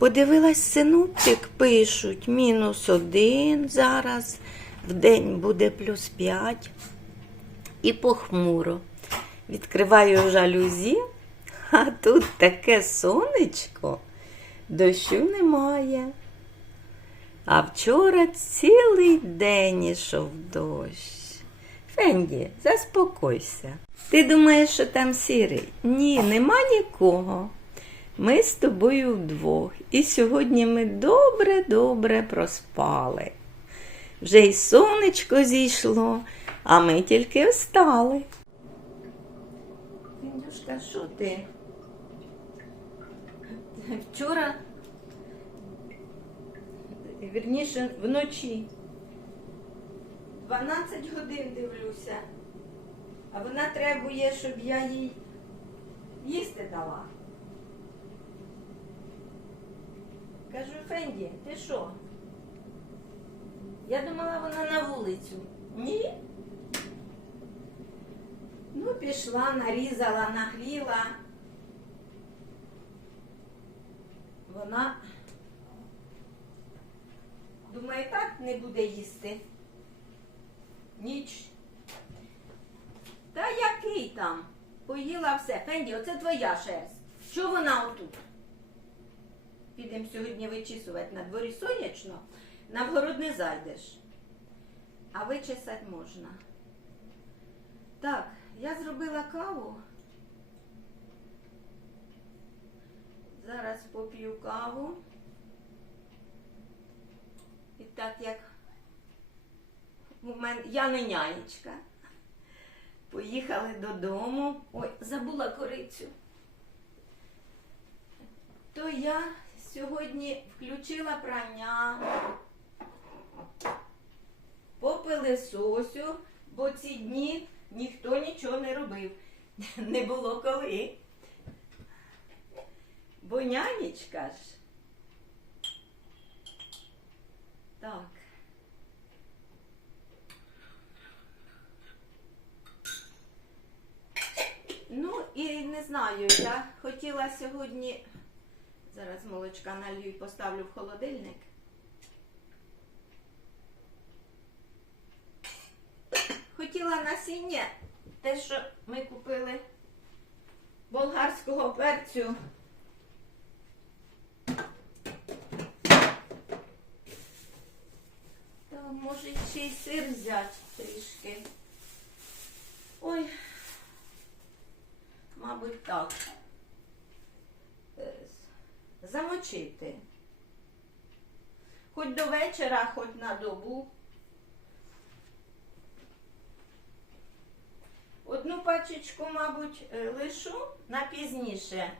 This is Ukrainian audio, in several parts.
Подивилась синоптик, пишуть, мінус один зараз, в день буде плюс п'ять. І похмуро. Відкриваю жалюзі, а тут таке сонечко, дощу немає. А вчора цілий день ішов дощ. Фенді, заспокойся. Ти думаєш, що там сірий? Ні, нема нікого. Ми з тобою вдвох. І сьогодні ми добре-добре проспали. Вже й сонечко зійшло, а ми тільки встали. Фіндюшка, що ти? Вчора, вірніше, вночі. 12 годин дивлюся, а вона требує, щоб я їй їсти дала. Кажу, Фенді, ти що? Я думала, вона на вулицю. Ні? Ну, пішла, нарізала, нагріла. Вона думає, так не буде їсти. Ніч. Та який там? Поїла все. Фенді, оце твоя шерсть. Що вона отут? Підемо сьогодні вичісувати на дворі сонячно, на вгород не зайдеш. А вичесати можна. Так, я зробила каву. Зараз поп'ю каву. І так як у мене я не нянечка. Поїхали додому. Ой, забула корицю. То я сьогодні включила прання, попилисосю, бо ці дні ніхто нічого не робив. Не було коли. Бо нянечка ж. Так. Ну і не знаю, я хотіла сьогодні. Зараз молочка налью і поставлю в холодильник. Хотіла насіння, те, що ми купили болгарського перцю. Та може ще й сир взяти трішки. Ой, мабуть, так. Замочити. Хоч до вечора, хоч на добу. Одну пачечку, мабуть, е, лишу на пізніше.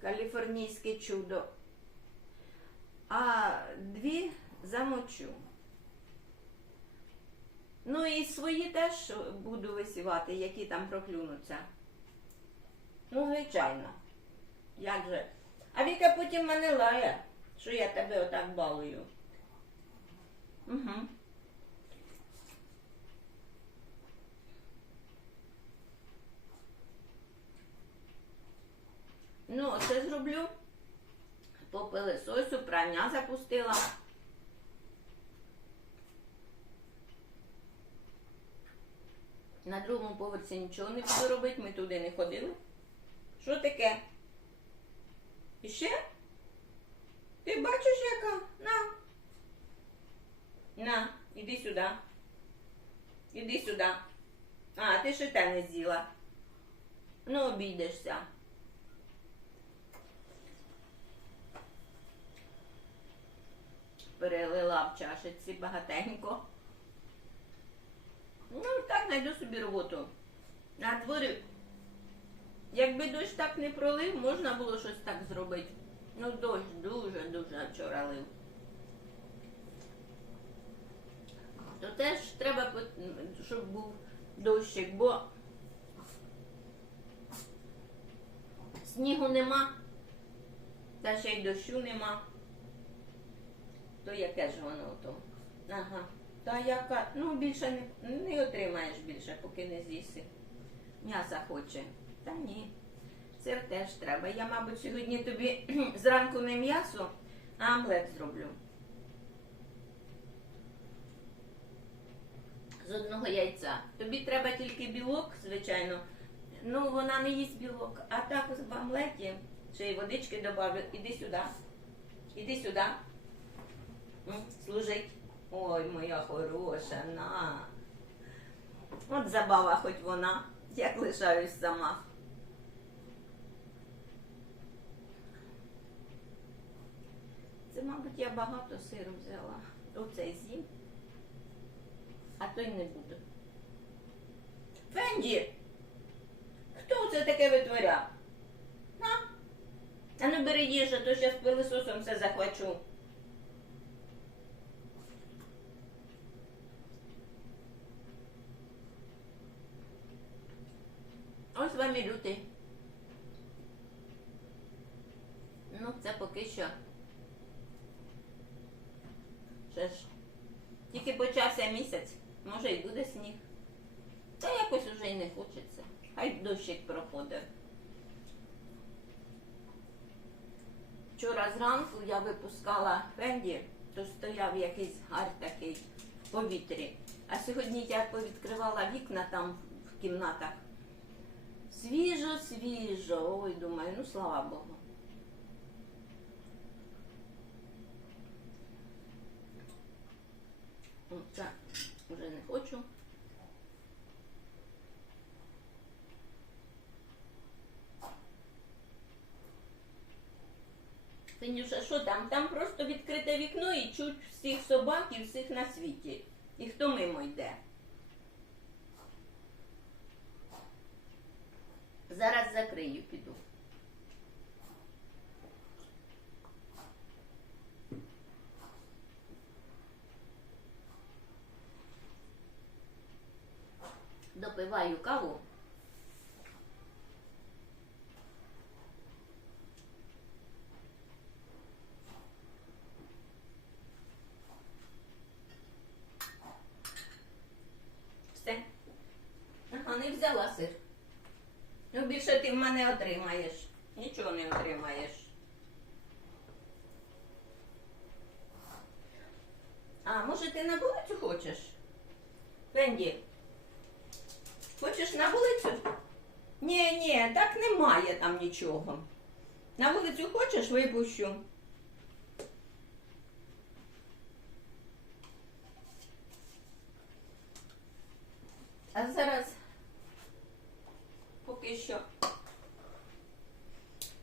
Каліфорнійське чудо. А дві замочу. Ну і свої теж буду висівати, які там проклюнуться. Ну, звичайно. Як же? А Віка потім мене лає, що я тебе отак балую. Угу. Ну, оце зроблю. Попилисосю, прання запустила. На другому поверсі нічого не буду робити, ми туди не ходили. Що таке? І ще? Ти бачиш яка? На. На, іди сюди. Іди сюди. А, ти ще те не з'їла. Ну, обійдешся. Перелила в чашечці багатенько. Ну, так знайду собі роботу. На дворі Якби дощ так не пролив, можна було щось так зробити. Ну, дощ дуже-дуже вчора лив. То теж треба, щоб був дощик, бо снігу нема, та ще й дощу нема. То яке ж воно то? Ага. Та яка? Ну, більше не, не отримаєш більше, поки не з'їси. М'яса хоче. Та ні. Це теж треба. Я, мабуть, сьогодні тобі зранку не м'ясо, а омлет зроблю. З одного яйця. Тобі треба тільки білок, звичайно. Ну, вона не їсть білок. А так в омлеті ще й водички додавлю. Іди сюди. Іди сюди. Служить. Ой, моя хороша, на. От забава хоч вона, як лишаюсь сама. Це, мабуть, я багато сиру взяла. Оцей з'їм. А то й не буду. Фенді! Хто це таке витворяв? На. А ну бери їжу, то зараз пилисосом все захвачу. Ось вам і лютий. Ну, це поки що. Ще ж. Тільки почався місяць, може і буде сніг. Та якось уже й не хочеться. Хай дощик проходить. Вчора зранку я випускала фенді, то стояв якийсь гар такий в повітрі. А сьогодні я повідкривала вікна там в кімнатах. Свіжо, свіжо. Ой, думаю, ну слава Богу. О, Так, вже не хочу. Танюша, що там? Там просто відкрите вікно і чуть всіх собак і всіх на світі. І хто мимо йде. Зараз закрию, піду. Допиваю каву. Все. Ага, не взяла сир. Ну, більше ти в мене отримаєш. Нічого не отримаєш. А, може ти на вулицю хочеш? Пенді, хочеш на вулицю? Ні, ні, так немає там нічого. На вулицю хочеш, випущу. А зараз поки що.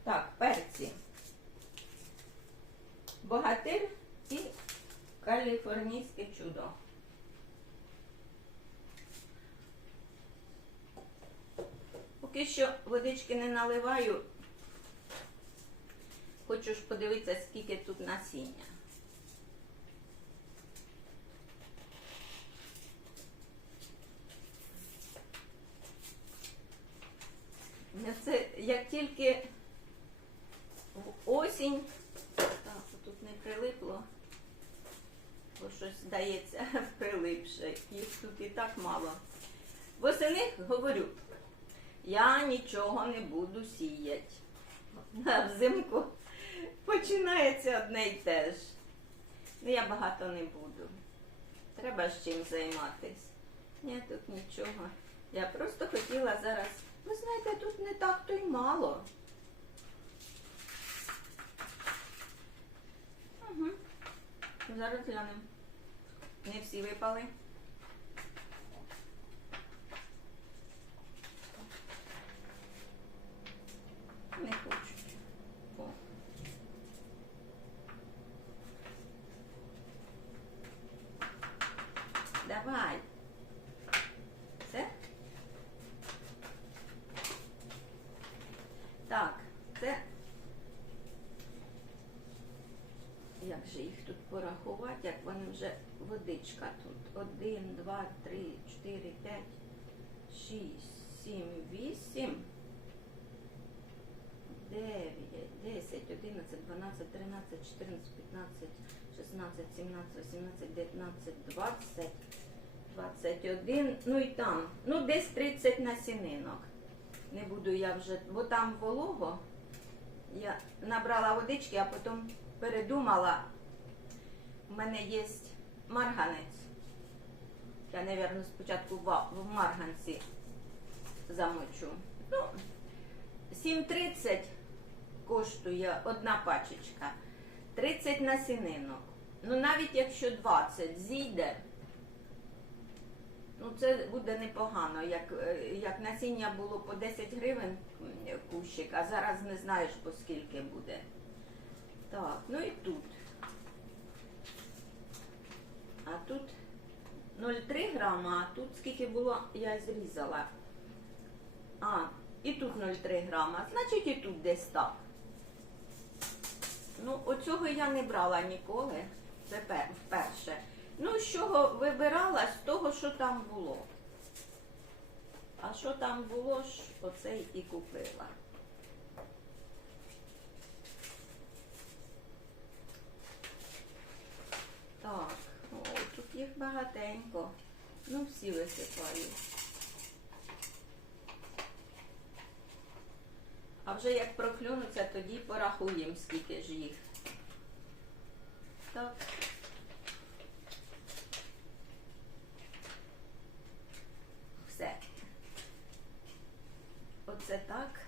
Так, перці. Богатир каліфорнійське чудо. Поки що водички не наливаю. Хочу ж подивитися, скільки тут насіння. Це як тільки в осінь, так, тут не прилипло, бо щось здається прилипше, їх тут і так мало. Восени говорю, я нічого не буду сіяти. А взимку починається одне й те ж. Ну, я багато не буду. Треба ж чим займатись. Ні, тут нічого. Я просто хотіла зараз. Ви знаєте, тут не так то й мало. Угу. Зараз глянемо. Не всі випали. Не хочуть. О. Давай. Це? Так, це. Як же їх тут порахувати, як вони вже водичка тут. Один, два, три, чотири, п'ять, шість, сім, вісім. 9, 10, 11, 12, 13, 14, 15, 16, 17, 18, 19, 20, 21, ну і там, ну десь 30 насінинок. Не буду я вже, бо там волого. Я набрала водички, а потім передумала. У мене є марганець. Я, мабуть, спочатку в марганці замочу. Ну, 7,30 коштує одна пачечка. 30 насінинок. Ну, навіть якщо 20 зійде, ну це буде непогано. Як, е, як насіння було по 10 гривень кущик, а зараз не знаєш по скільки буде. Так, ну і тут. А тут 0,3 грама, а тут скільки було, я зрізала. А, і тут 0,3 грама, значить і тут десь так. Ну, оцього я не брала ніколи. Це вперше. Ну, з чого вибирала? З того, що там було. А що там було, оце і купила. Так, о, тут їх багатенько. Ну, всі висипаю. А вже як проклюнуться, тоді порахуємо, скільки ж їх. Так. Все. Оце так.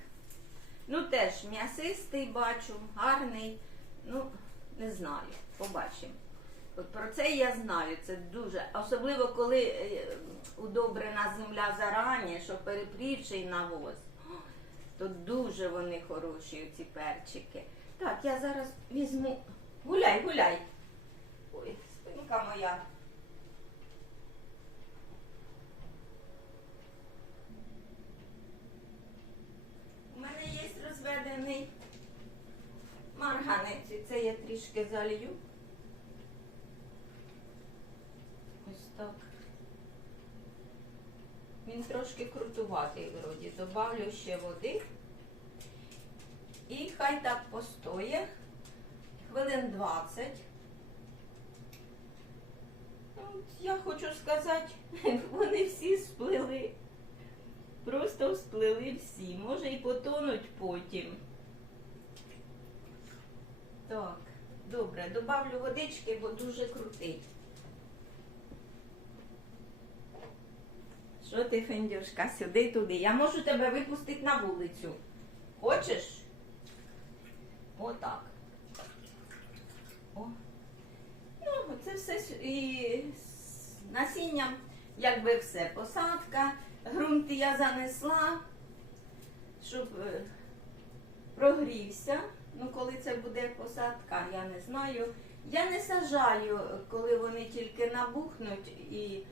Ну, теж м'ясистий бачу, гарний. Ну, не знаю, побачимо. Про це я знаю. Це дуже. Особливо, коли е, удобрена земля зарані, що перепрівший навоз. То дуже вони хороші, ці перчики. Так, я зараз візьму. Гуляй, гуляй. Ой, спинка моя. У мене є розведений марганець, і це я трішки залью. Ось так. Він трошки крутуватий вроді. Добавлю ще води. І хай так постоє хвилин 20. От Я хочу сказати, вони всі сплили. Просто сплили всі. Може і потонуть потім. Так, добре, добавлю водички, бо дуже крутий. Що ти, Фендюшка, сюди туди? Я можу тебе випустити на вулицю. Хочеш? Отак. О. Ну, це все і з насінням, якби все. Посадка, ґрунт я занесла, щоб е, прогрівся. Ну, коли це буде посадка, я не знаю. Я не сажаю, коли вони тільки набухнуть і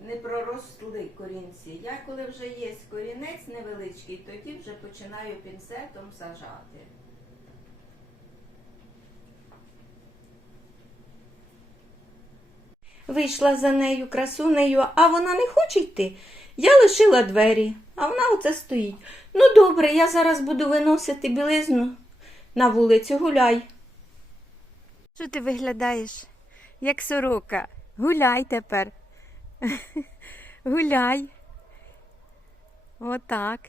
не проросли корінці. Я коли вже є корінець невеличкий, тоді вже починаю пінцетом сажати. Вийшла за нею красунею, а вона не хоче йти. Я лишила двері, а вона оце стоїть. Ну, добре, я зараз буду виносити білизну на вулицю, гуляй. Що ти виглядаєш? Як сорока. Гуляй тепер. Гуляй. Отак.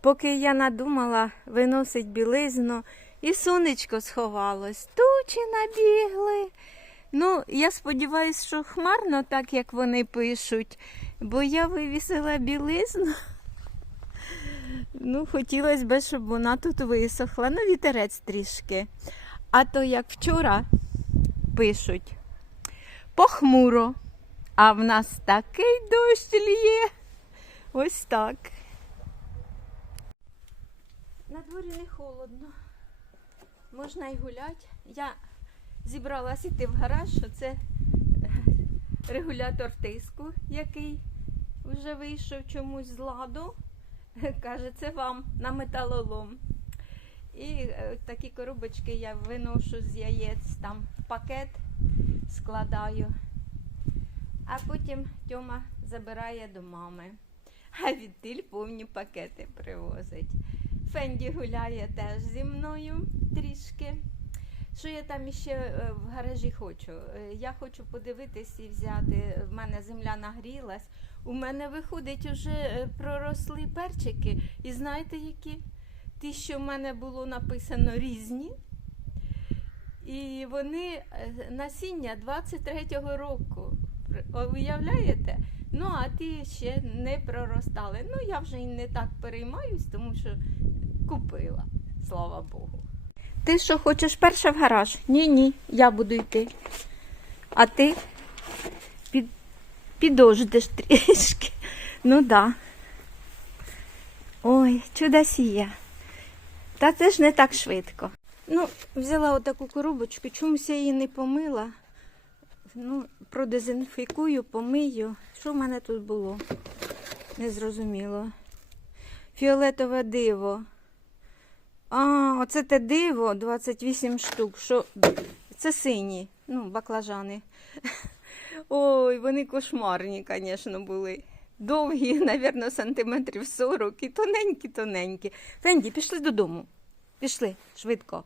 Поки я надумала виносить білизну, і сонечко сховалось, тучі набігли. Ну, я сподіваюся, що хмарно, так як вони пишуть, бо я вивісила білизну. Ну, хотілося б, щоб вона тут висохла. Ну, вітерець трішки. А то як вчора пишуть похмуро, а в нас такий дощ лє. Ось так. На дворі не холодно. Можна й гуляти. Я зібралась іти в гараж, що це е, регулятор тиску, який вже вийшов чомусь з ладу. Каже, це вам на металолом. І е, такі коробочки я виношу з яєць там пакет, складаю. А потім Тьома забирає до мами. А відтиль повні пакети привозить. Фенді гуляє теж зі мною трішки. Що я там іще е, в гаражі хочу? Е, Я хочу подивитись і взяти. В мене земля нагрілась. У мене виходить, вже е, проросли перчики. І знаєте які? Ті, що в мене було написано різні. І вони насіння 23-го року. Уявляєте? Ну, а ті ще не проростали. Ну, я вже і не так переймаюсь, тому що купила, слава Богу. Ти що, хочеш перша в гараж? Ні, ні, я буду йти. А ти під, підождеш трішки. Ну да. Ой, чудосія. Та це ж не так швидко. Ну, взяла отаку коробочку, чомусь я її не помила. Ну, продезінфікую, помию. Що в мене тут було? Незрозуміло. Фіолетове диво. А, оце те диво, 28 штук. Що... Це сині, ну, баклажани. Ой, вони кошмарні, звісно, були. Довгі, мабуть, сантиметрів 40 і тоненькі-тоненькі. Фенді, пішли додому. Пішли, швидко.